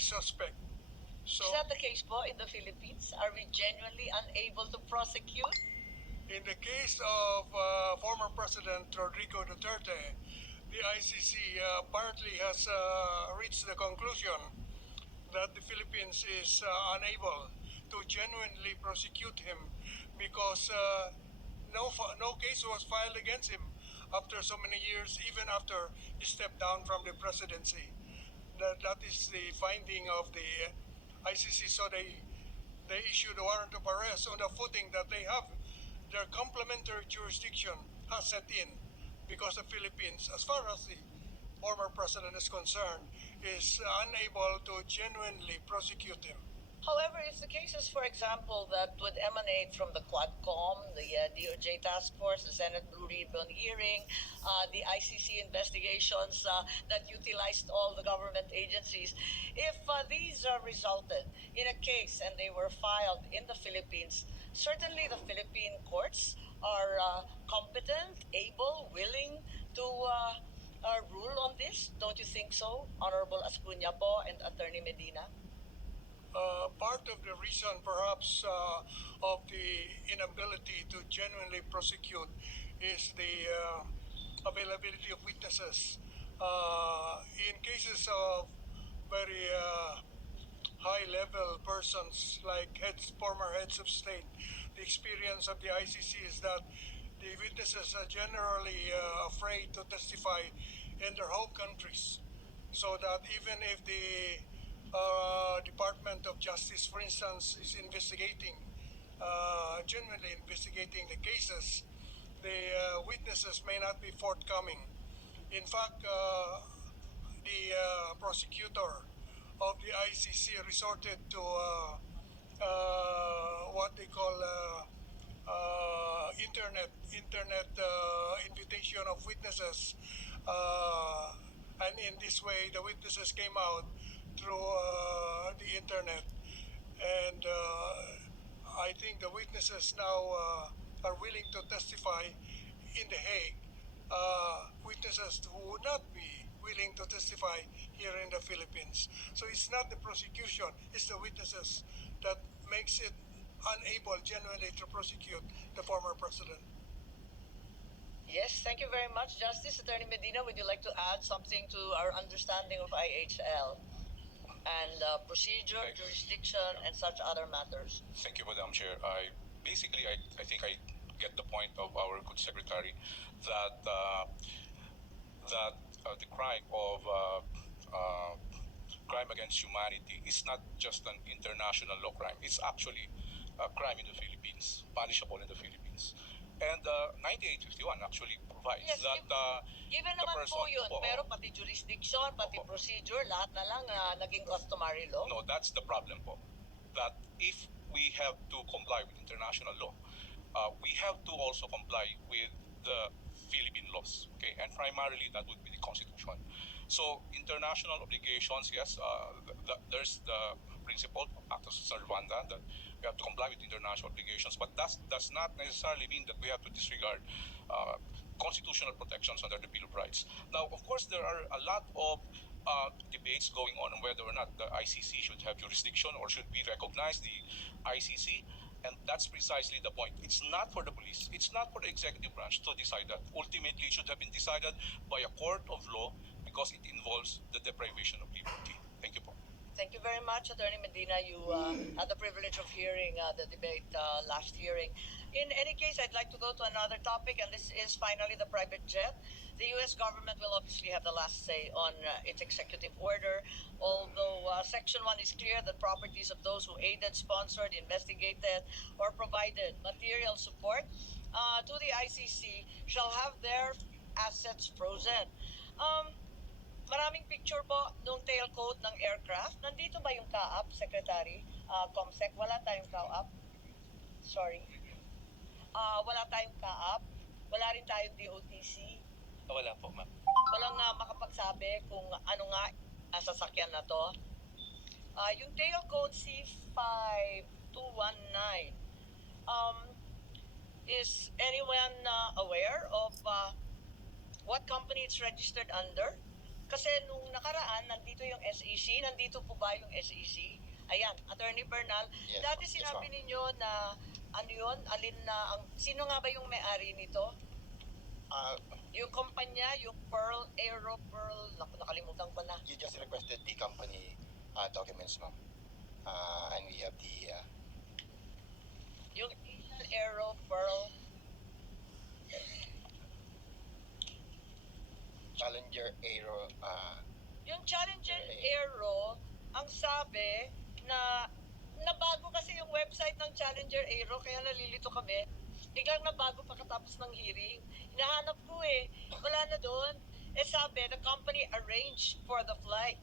is suspect. So, Is that the case po in the Philippines? Are we genuinely unable to prosecute? in the case of former President Rodrigo Duterte, the ICC apparently has reached the conclusion that the Philippines is unable to genuinely prosecute him because no case was filed against him after so many years, even after he stepped down from the presidency. That is the finding of the ICC. So they issued a warrant of arrest on the footing that they have their complementary jurisdiction has set in because the Philippines, as far as the former president is concerned, is unable to genuinely prosecute him. However, if the cases, for example, that would emanate from the Quadcom, the DOJ task force, the Senate Blue Ribbon hearing, the ICC investigations that utilized all the government agencies, if these resulted in a case and they were filed in the Philippines, certainly the Philippine courts are competent, able, willing to rule on this. Don't you think so, Honorable Ascuna po and Attorney Medina? Part of the reason perhaps of the inability to genuinely prosecute is the availability of witnesses. In cases of very high-level persons like former heads of state, the experience of the ICC is that the witnesses are generally afraid to testify in their home countries, so that even if the Department of Justice, for instance, is genuinely investigating the cases, the witnesses may not be forthcoming. In fact, the prosecutor of the ICC resorted to what they call internet invitation of witnesses, and in this way, the witnesses came out through the internet, and I think the witnesses now are willing to testify in The Hague. Witnesses who would not be willing to testify here in the Philippines. So it's not the prosecution, it's the witnesses that makes it unable genuinely to prosecute the former president. Yes, thank you very much, Justice. Attorney Medina, would you like to add something to our understanding of IHL and procedure, jurisdiction, and such other matters? Thank you, Madam Chair. I think I get the point of our good secretary that the crime of crime against humanity is not just an international law crime. It's actually a crime in the Philippines, punishable in the Philippines. And 9851 actually provides Yes, that given the naman person po yun, po, pero pati jurisdiction, pati procedure, lahat na lang naging customary law. no, that's the problem po. That if we have to comply with international law, we have to also comply with the Philippine laws, okay? And primarily that would be the Constitution. So international obligations, yes, there's the principle of actus servanda that we have to comply with international obligations, but that does not necessarily mean that we have to disregard constitutional protections under the Bill of Rights. Now, of course, there are a lot of debates going on whether or not the ICC should have jurisdiction or should we recognize the ICC, and that's precisely the point. It's not for the police, it's not for the executive branch to decide that. Ultimately, it should have been decided by a court of law because it involves the deprivation of liberty. Thank you po. Thank you very much, Attorney Medina. You had the privilege of hearing the debate last hearing. In any case, I'd like to go to another topic, and this is finally the private jet. The U.S. government will obviously have the last say on its executive order, although Section 1 is clear that properties of those who aided, sponsored, investigated, or provided material support to the ICC shall have their assets frozen. Maraming picture po nung tailcoat ng aircraft. Nandito ba yung CAAP, Secretary? Comsec, wala tayong CAAP. Sorry. Wala tayong CAAP. Wala rin tayong DOTC. Wala po, ma'am. Walang makapagsabi kung ano nga sasakyan na to. Yung tailcoat C5219, is anyone aware of what company it's registered under? Kasi nung nakaraan, nandito yung SEC. Nandito po ba yung SEC? Ayan, Attorney Bernal. Yes, Dati yes, sinabi ma'am. ninyo na ano yun, alin na ang... Sino nga ba yung may-ari nito? Uh, Yung kumpanya, yung Pearl, Aero Pearl, nakalimutan ko na. you just requested the company documents, ma'am. And we have the Yung Asian Aero Pearl, Challenger Aero. yung Challenger Aero, ang sabi na nabago kasi yung website ng Challenger Aero, kaya nalilito kami. Biglang nabago pagkatapos ng hearing. Hinahanap ko wala na doon. Sabi, the company arranged for the flight.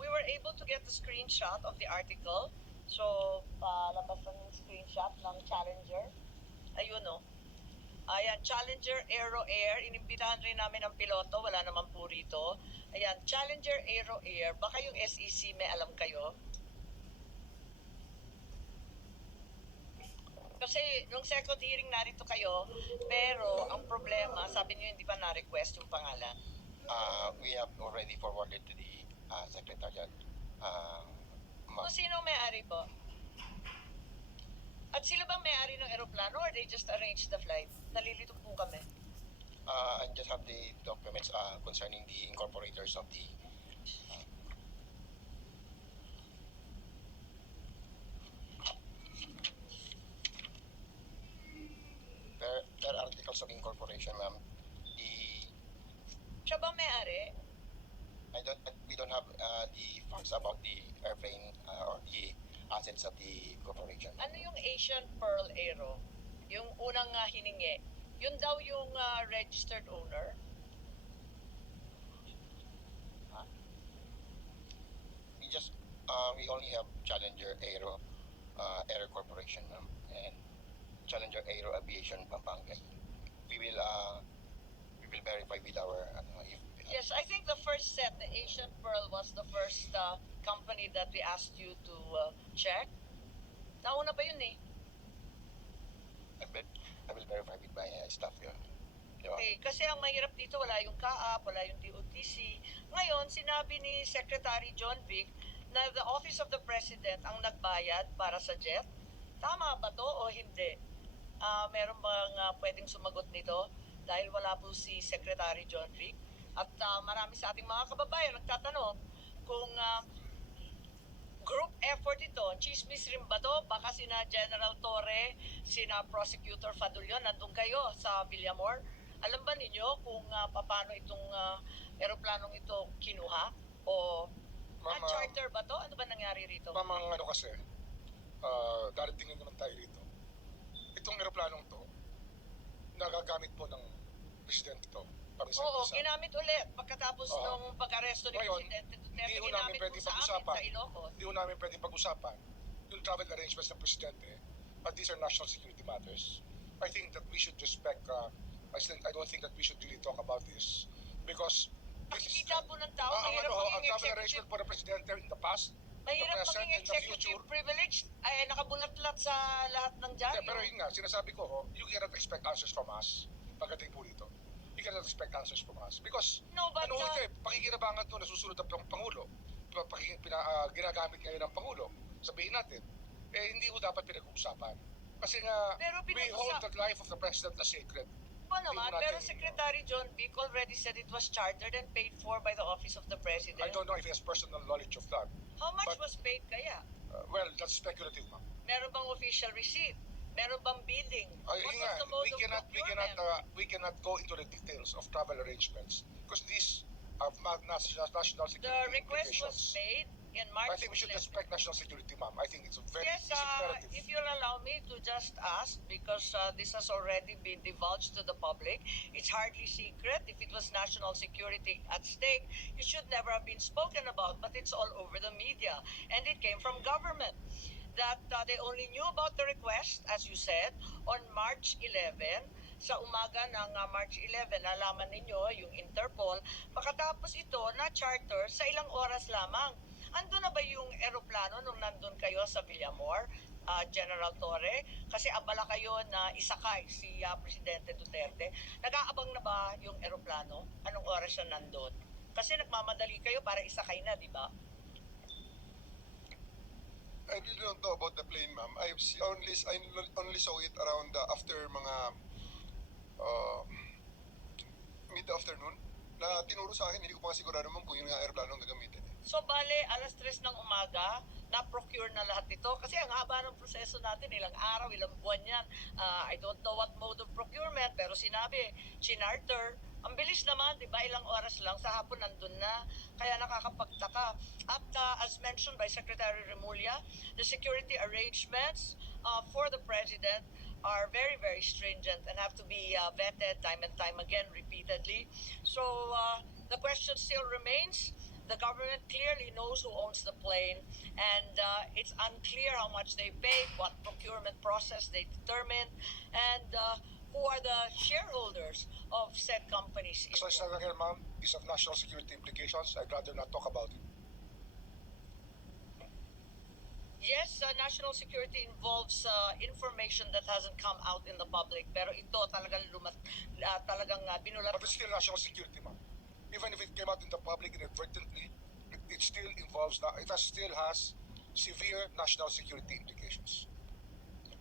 We were able to get the screenshot of the article. So, labas ng screenshot ng Challenger. Ayun Ayan, Challenger Aero Air. Inimbitahan rin namin ang piloto. Wala naman po rito. Ayan, Challenger Aero Air. Baka yung SEC may alam kayo. Kasi nung second hearing narito kayo, pero ang problema, sabi niyo hindi pa na-request yung pangalan. We have already forwarded to the secretariat. Ma'am. So, sino ang may-ari po? At sila bang may-ari ng aeroplano or they just arranged the flight? Nalilito po kami. I just have the documents concerning the incorporators of the per articles of incorporation, ma'am. Siya bang may-ari? We don't have the facts about the airplane or the assets of the corporation. Ano yung Asian Pearl Aero? Yung unang hiningi. Yun daw yung registered owner. We only have Challenger Aero Air Corporation, ma'am, and Challenger Aero Aviation Pampanga. We will verify with our if Yes, I think the first set, the Asian Pearl, was the first company that we asked you to check. Nauna pa yun I will verify with my staff here. Di ba? Okay, kasi ang mahirap dito, wala yung CAAP, wala yung DOTC. Ngayon, sinabi ni Secretary John Vic na the Office of the President ang nagbayad para sa jet. Tama ba to o hindi? Meron bang pwedeng sumagot nito? Dahil wala po si Secretary John Vic. At marami sa ating mga kababayan nagtatanong kung group effort ito, chismis rin ba to? Baka sina General Torre, sina Prosecutor Fadulyon, nandun kayo sa Villamor. Alam ba ninyo kung paano itong aeroplanong ito kinuha? O charter ba to? Ano ba nangyari rito? Mamang ano kasi, daratingin naman tayo rito. Itong eroplanong to, nagagamit po ng presidente to. Oo, ginamit ulit pagkatapos Oo. nung pag-aresto ni Ngayon, Presidente Duterte. hindi ho namin Ginamit pwede po sa amin pag-usapan. sa Ilocos. Hindi ho namin pwedeng pag-usapan yung travel arrangements ng presidente, but these are national security matters. I think that we should respect, I don't think that we should really talk about this because this is, Nakikita po ng tao, ang mahirap travel maging arrangement executive, for the presidente in the past, mahirap the present, maging in the executive future. privilege. Ay, nakabulat-lat sa lahat ng dyaryo. Pero yun nga, sinasabi ko, you cannot expect answers from us pagdating po dito. You cannot expect answers from us because No, but ano ito pakikinabangan to nasusunod ang Pangulo. Ginagamit ngayon ng Pangulo. Sabihin natin, hindi ko dapat pinag-uusapan. Kasi nga, Pero we pinag-usap- hold the life of the President as sacred. pa naman, Hindi pero natin- Secretary John Vic already said it was chartered and paid for by the Office of the President. I don't know if he has personal knowledge of that. How much but- was paid kaya? Well, that's speculative, ma'am. Meron bang official receipt? Meron bang billing? Yun What nga, was the mode we of cannot, procurement? we cannot go into the details of travel arrangements because these are national security The request was implications. made in March. I think we should 11. respect national security, ma'am. I think it's Yes, imperative. if you'll allow me to just ask, because this has already been divulged to the public, it's hardly secret. If it was national security at stake, it should never have been spoken about, but it's all over the media. And it came from government. That they only knew about the request, as you said, on March 11. Sa umaga ng March 11, nalaman ninyo yung Interpol. Pagkatapos ito, na-charter sa ilang oras lamang. Ando na ba yung eroplano nung nandun kayo sa Villamor, General Torre? Kasi abala kayo na isakay si Presidente Duterte. Nag-aabang na ba yung eroplano? Anong oras siya nandun? Kasi nagmamadali kayo para isakay na, di ba? I really don't know about the plane, ma'am. I only saw it around after mga mid-afternoon na tinuro sa akin. Hindi ko pa nga sigurado, ma'am, kung yun nga aeroplano ang gagamitin. So, bale, alas 3 ng umaga, na-procure na lahat ito. Kasi ang haba ng proseso natin, ilang araw, ilang buwan yan. I don't know what mode of procurement, pero sinabi, chinarter. Ang bilis naman, di ba? Ilang oras lang, sa hapon nandun na. Kaya nakakapagtaka. At as mentioned by Secretary Remulla, the security arrangements for the President are very, very stringent and have to be vetted time and time again, repeatedly. So, the question still remains. The government clearly knows who owns the plane, and it's unclear how much they pay, what procurement process they determine, and who are the shareholders of said companies. As I said here, ma'am, is of national security implications. I'd rather not talk about it. Yes, national security involves information that hasn't come out in the public, pero ito talagang binulat. But it's still national security, ma'am. Even if it came out in the public inadvertently, it still involves, still has severe national security implications.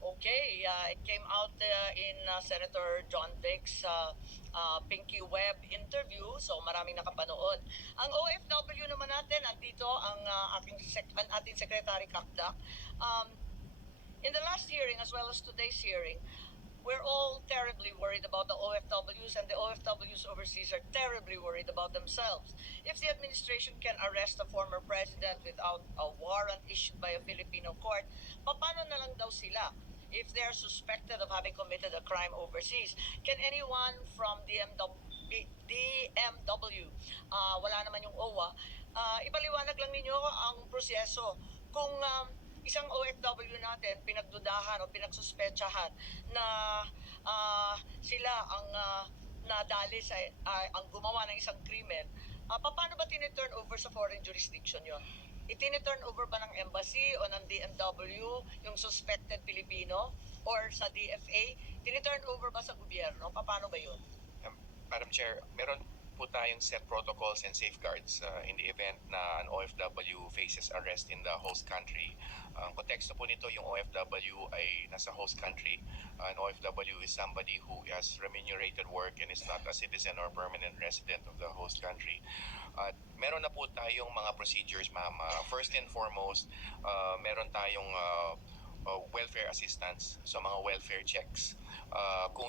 Okay, it came out in Senator John Vick's Pinky Web interview, so maraming nakapanood. Ang OFW naman natin, andito ang ating Secretary Kakdak. In the last hearing as well as today's hearing, we're all terribly worried about the OFWs, and the OFWs overseas are terribly worried about themselves. If the administration can arrest the former president without a warrant issued by a Filipino court, paano na lang daw sila if they're suspected of having committed a crime overseas? Can anyone from DMW, wala naman yung OWA, ipaliwanag lang ninyo ang proseso kung isang OFW natin pinagdudahan o pinagsuspetsahan na sila ang nadali sa ang gumawa ng isang krimen, paano ba tiniturn over sa foreign jurisdiction yon? Itiniturn over ba ng embassy o ng DMW yung suspected Pilipino, or sa DFA? Tiniturn over ba sa gobyerno? Paano ba yun? Madam Chair, meron po tayong set protocols and safeguards in the event na an OFW faces arrest in the host country. Ang konteksto po nito, yung OFW ay nasa host country. An OFW is somebody who has remunerated work and is not a citizen or permanent resident of the host country. At meron na po tayong mga procedures, ma'am. First and foremost, meron tayong welfare assistance, so mga welfare checks. Kung